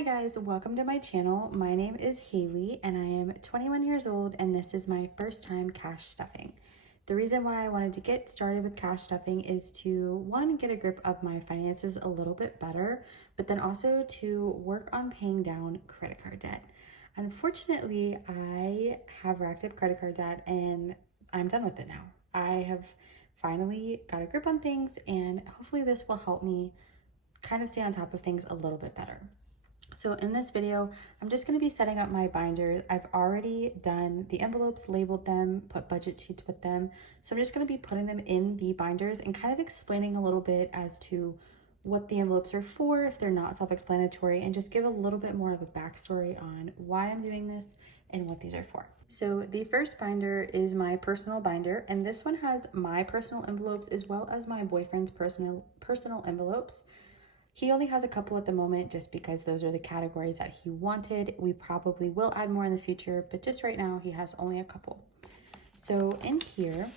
Hi guys, welcome to my channel. My name is Haley and I am 21 years old and this is my first time cash stuffing. The reason why I wanted to get started with cash stuffing is to, one, get a grip of my finances a little bit better, but then also to work on paying down credit card debt. Unfortunately, I have racked up credit card debt and I'm done with it now. I have finally got a grip on things and hopefully this will help me kind of stay on top of things a little bit better. So in this video, I'm just going to be setting up my binders. I've already done the envelopes, labeled them, put budget sheets with them. So I'm just going to be putting them in the binders and kind of explaining a little bit as to what the envelopes are for, if they're not self-explanatory, and just give a little bit more of a backstory on why I'm doing this and what these are for. So the first binder is my personal binder, and this one has my personal envelopes as well as my boyfriend's personal envelopes. He only has a couple at the moment just because those are the categories that he wanted. We probably will add more in the future, but just right now he has only a couple. So in here,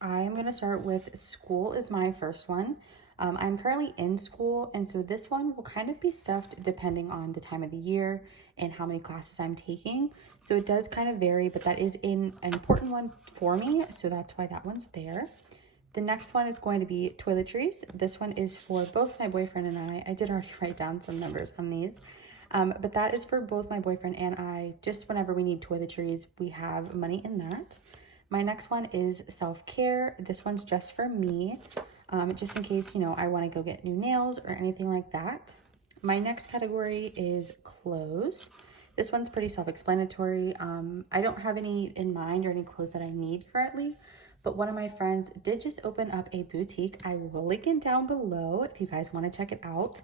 I'm going to start with school is my first one. I'm currently in school, and so this one will kind of be stuffed depending on the time of the year and how many classes I'm taking. So it does kind of vary, but that is an important one for me, so that's why that one's there. The next one is going to be toiletries. This one is for both my boyfriend and I. I did already write down some numbers on these, but that is for both my boyfriend and I. Just whenever we need toiletries, we have money in that. My next one is self-care. This one's just for me, just in case, I want to go get new nails or anything like that. My next category is clothes. This one's pretty self-explanatory. I don't have any in mind or any clothes that I need currently, but one of my friends did just open up a boutique. I will link it down below if you guys want to check it out.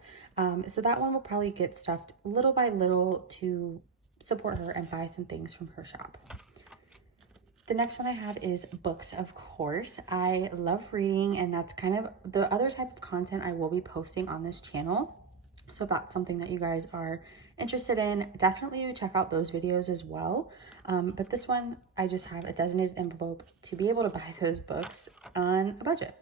So that one will probably get stuffed little by little to support her and buy some things from her shop. The next one I have is books, of course. I love reading, and that's kind of the other type of content I will be posting on this channel. So if that's something that you guys are interested in, definitely check out those videos as well. But this one, I just have a designated envelope to be able to buy those books on a budget.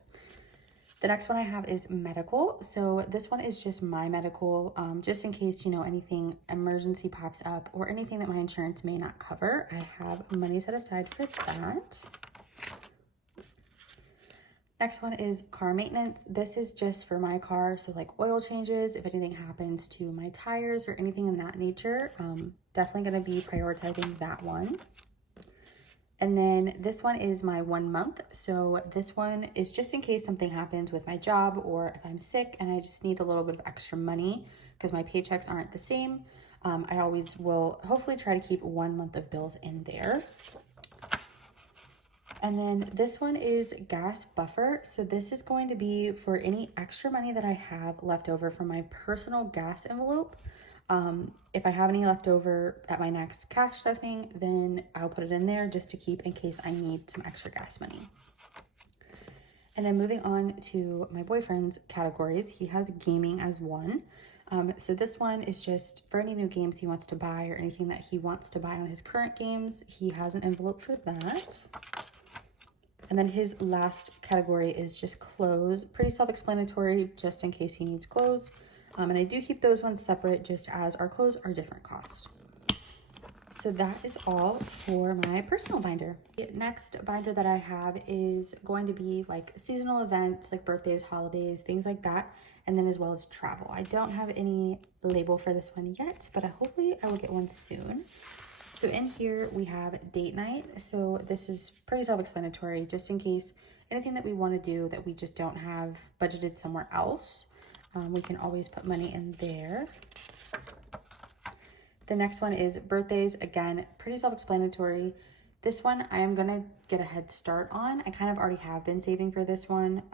The next one I have is medical. So this one is just my medical, just in case, anything emergency pops up or anything that my insurance may not cover. I have money set aside for that. Next one is car maintenance. This is just for my car, so like oil changes, if anything happens to my tires or anything in that nature, definitely going to be prioritizing that one. And then this one is my 1 month. So this one is just in case something happens with my job or if I'm sick and I just need a little bit of extra money because my paychecks aren't the same. I always will hopefully try to keep 1 month of bills in there. And then this one is gas buffer. So this is going to be for any extra money that I have left over from my personal gas envelope. If I have any left over at my next cash stuffing, then I'll put it in there just to keep in case I need some extra gas money. And then moving on to my boyfriend's categories, he has gaming as one. So this one is just for any new games he wants to buy or anything that he wants to buy on his current games. He has an envelope for that. And then his last category is just clothes, pretty self-explanatory, just in case he needs clothes. And I do keep those ones separate just as our clothes are different cost. So that is all for my personal binder. The next binder that I have is going to be like seasonal events, like birthdays, holidays, things like that. And then as well as travel. I don't have any label for this one yet, but hopefully I will get one soon. So in here we have date night. So this is pretty self-explanatory, just in case anything that we want to do that we just don't have budgeted somewhere else. We can always put money in there. The next one is birthdays. Again, pretty self-explanatory. This one I am gonna get a head start on. I kind of already have been saving for this one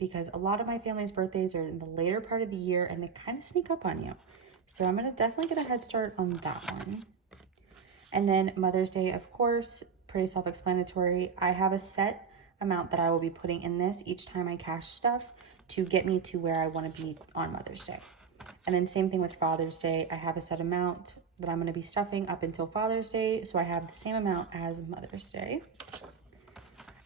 because a lot of my family's birthdays are in the later part of the year and they kind of sneak up on you. So I'm gonna definitely get a head start on that one. And then Mother's Day, of course, pretty self-explanatory. I have a set amount that I will be putting in this each time I cash stuff to get me to where I want to be on Mother's Day. And then same thing with Father's Day. I have a set amount that I'm going to be stuffing up until Father's Day, so I have the same amount as Mother's Day.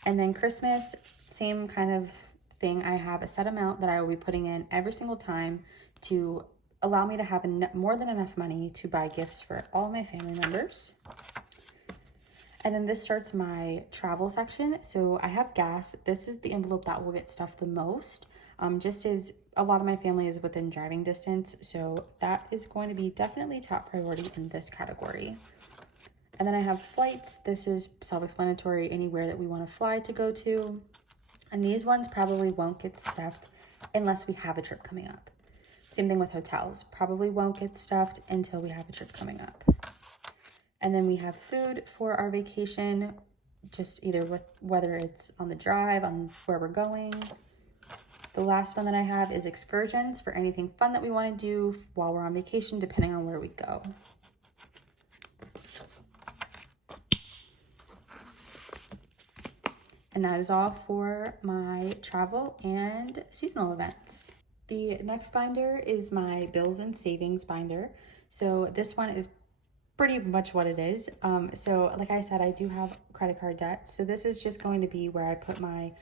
And then Christmas, same kind of thing. I have a set amount that I will be putting in every single time to allow me to have more than enough money to buy gifts for all my family members. And then this starts my travel section. So I have gas. This is the envelope that will get stuffed the most, just as a lot of my family is within driving distance. So that is going to be definitely top priority in this category. And then I have flights. This is self-explanatory, anywhere that we want to fly to go to. And these ones probably won't get stuffed unless we have a trip coming up. Same thing with hotels. Probably won't get stuffed until we have a trip coming up. And then we have food for our vacation, just either with whether it's on the drive, on where we're going. The last one that I have is excursions for anything fun that we want to do while we're on vacation, depending on where we go. And that is all for my travel and seasonal events. The next binder is my bills and savings binder. So this one is pretty much what it is. So like I said, I do have credit card debt. So this is just going to be where I put my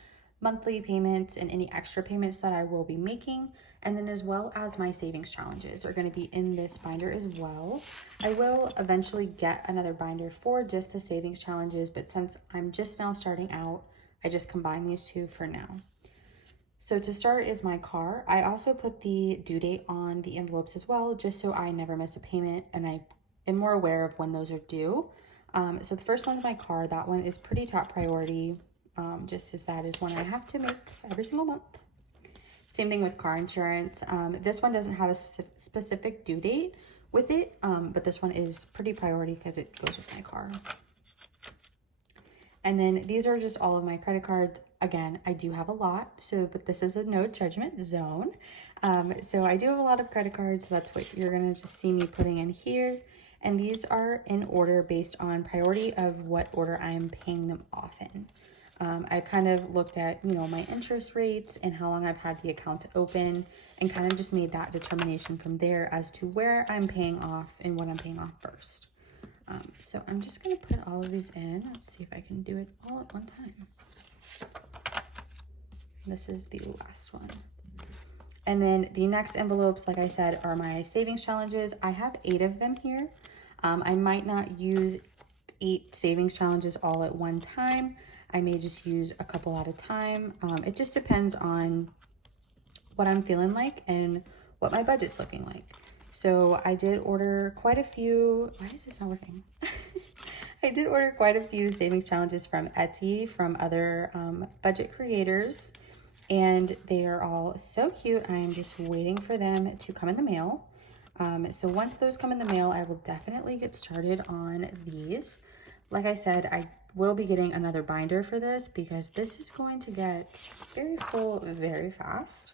monthly payments and any extra payments that I will be making. And then as well as my savings challenges are going to be in this binder as well. I will eventually get another binder for just the savings challenges, but since I'm just now starting out, I just combine these two for now. So to start is my car. I also put the due date on the envelopes as well, just so I never miss a payment and I am more aware of when those are due. So the first one's my car. That one is pretty top priority, just as that is one I have to make every single month. Same thing with car insurance. This one doesn't have a specific due date with it, but this one is pretty priority because it goes with my car. And then these are just all of my credit cards. Again, I do have a lot, but this is a no judgment zone. So I do have a lot of credit cards, so that's what you're gonna just see me putting in here. And these are in order based on priority of what order I am paying them off in. I kind of looked at, my interest rates and how long I've had the account open and kind of just made that determination from there as to where I'm paying off and what I'm paying off first. So I'm just going to put all of these in. Let's see if I can do it all at one time. This is the last one. And then the next envelopes, like I said, are my savings challenges. I have 8 of them here. I might not use 8 savings challenges all at one time. I may just use a couple at a time. It just depends on what I'm feeling like and what my budget's looking like. So I did order quite a few. Why is this not working? I did order quite a few savings challenges from Etsy, from other budget creators, and they are all so cute. I'm just waiting for them to come in the mail. So once those come in the mail, I will definitely get started on these. Like I said, I will be getting another binder for this because this is going to get very full very fast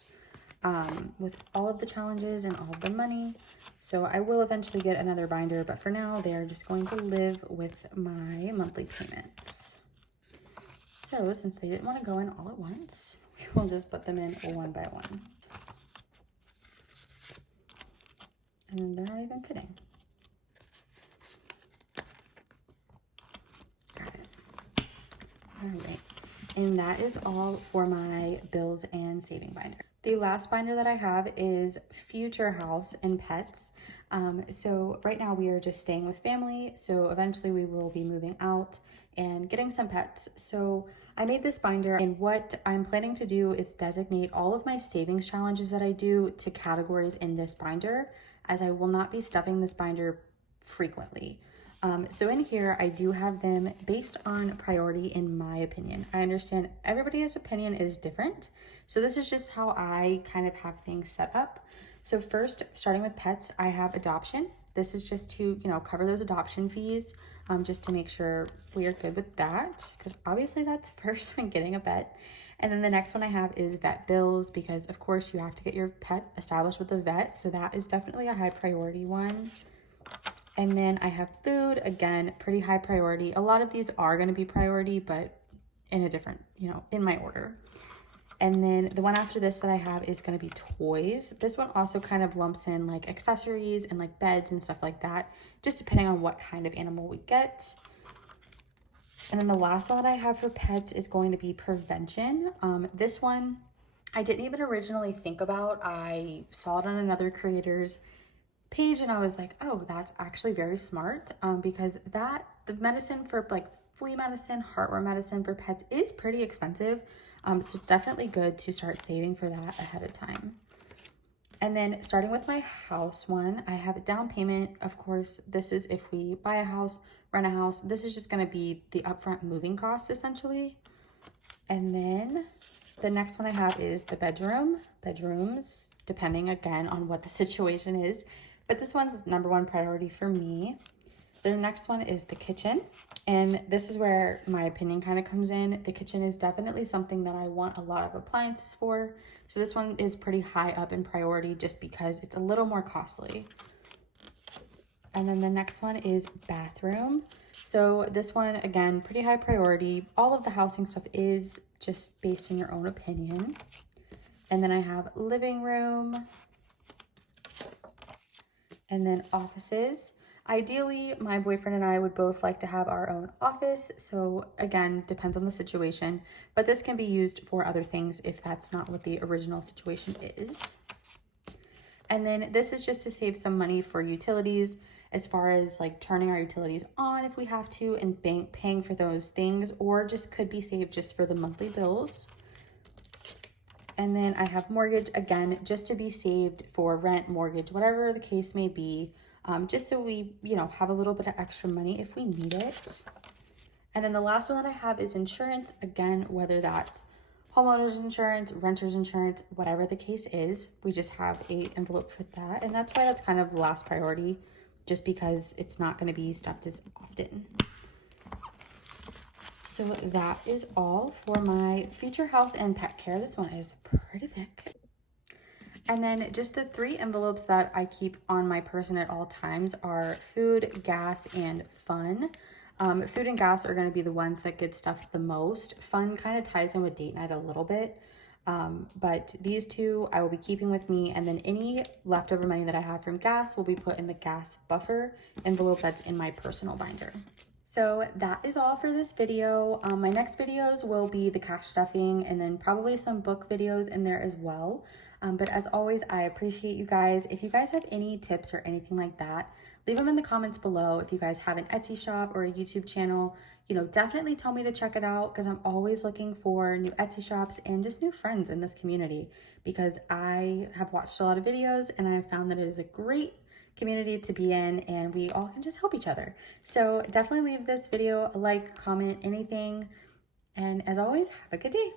with all of the challenges and all of the money. So I will eventually get another binder, but for now, they are just going to live with my monthly payments. So since they didn't want to go in all at once, we will just put them in one by one. And then they're not even fitting. Got it. All right. And that is all for my bills and saving binder. The last binder that I have is future house and pets. So right now we are just staying with family. So eventually we will be moving out and getting some pets. So I made this binder, and what I'm planning to do is designate all of my savings challenges that I do to categories in this binder, as I will not be stuffing this binder frequently. So in here, I do have them based on priority, in my opinion. I understand everybody's opinion is different. So this is just how I kind of have things set up. So first, starting with pets, I have adoption. This is just to, cover those adoption fees, just to make sure we are good with that, because obviously that's first when getting a pet. And then the next one I have is vet bills, because of course you have to get your pet established with a vet. So that is definitely a high priority one. And then I have food, again, pretty high priority. A lot of these are going to be priority, but in a different, in my order. And then the one after this that I have is going to be toys. This one also kind of lumps in like accessories and like beds and stuff like that, just depending on what kind of animal we get. And then the last one that I have for pets is going to be prevention. This one I didn't even originally think about. I saw it on another creator's page and I was like, oh, that's actually very smart, because the medicine for like flea medicine, heartworm medicine for pets is pretty expensive. So it's definitely good to start saving for that ahead of time. And then starting with my house one, I have a down payment. Of course, this is if we buy a house, rent a house. This is just going to be the upfront moving costs essentially. And then the next one I have is the bedrooms, depending again on what the situation is. But this one's number one priority for me. The next one is the kitchen. And this is where my opinion kind of comes in. The kitchen is definitely something that I want a lot of appliances for. So this one is pretty high up in priority just because it's a little more costly. And then the next one is bathroom. So this one, again, pretty high priority. All of the housing stuff is just based on your own opinion. And then I have living room. And then offices. Ideally, my boyfriend and I would both like to have our own office. So again, depends on the situation, but this can be used for other things if that's not what the original situation is. And then this is just to save some money for utilities, as far as like turning our utilities on if we have to and paying for those things, or just could be saved just for the monthly bills. And then I have mortgage, again, just to be saved for rent, mortgage, whatever the case may be, just so we, have a little bit of extra money if we need it. And then the last one that I have is insurance. Again, whether that's homeowners insurance, renters insurance, whatever the case is, we just have an envelope for that. And that's why that's kind of the last priority, just because it's not going to be stuffed as often. So that is all for my future house and pet care. This one is pretty thick. And then just the 3 envelopes that I keep on my person at all times are food, gas, and fun. Food and gas are going to be the ones that get stuffed the most. Fun kind of ties in with date night a little bit. But these 2 I will be keeping with me, and then any leftover money that I have from gas will be put in the gas buffer envelope that's in my personal binder. So that is all for this video. My next videos will be the cash stuffing and then probably some book videos in there as well. But as always, I appreciate you guys. If you guys have any tips or anything like that, leave them in the comments below. If you guys have an Etsy shop or a YouTube channel, definitely tell me to check it out, because I'm always looking for new Etsy shops and just new friends in this community, because I have watched a lot of videos and I've found that it is a great community to be in, and we all can just help each other. So definitely leave this video a like, comment, anything. And as always, have a good day.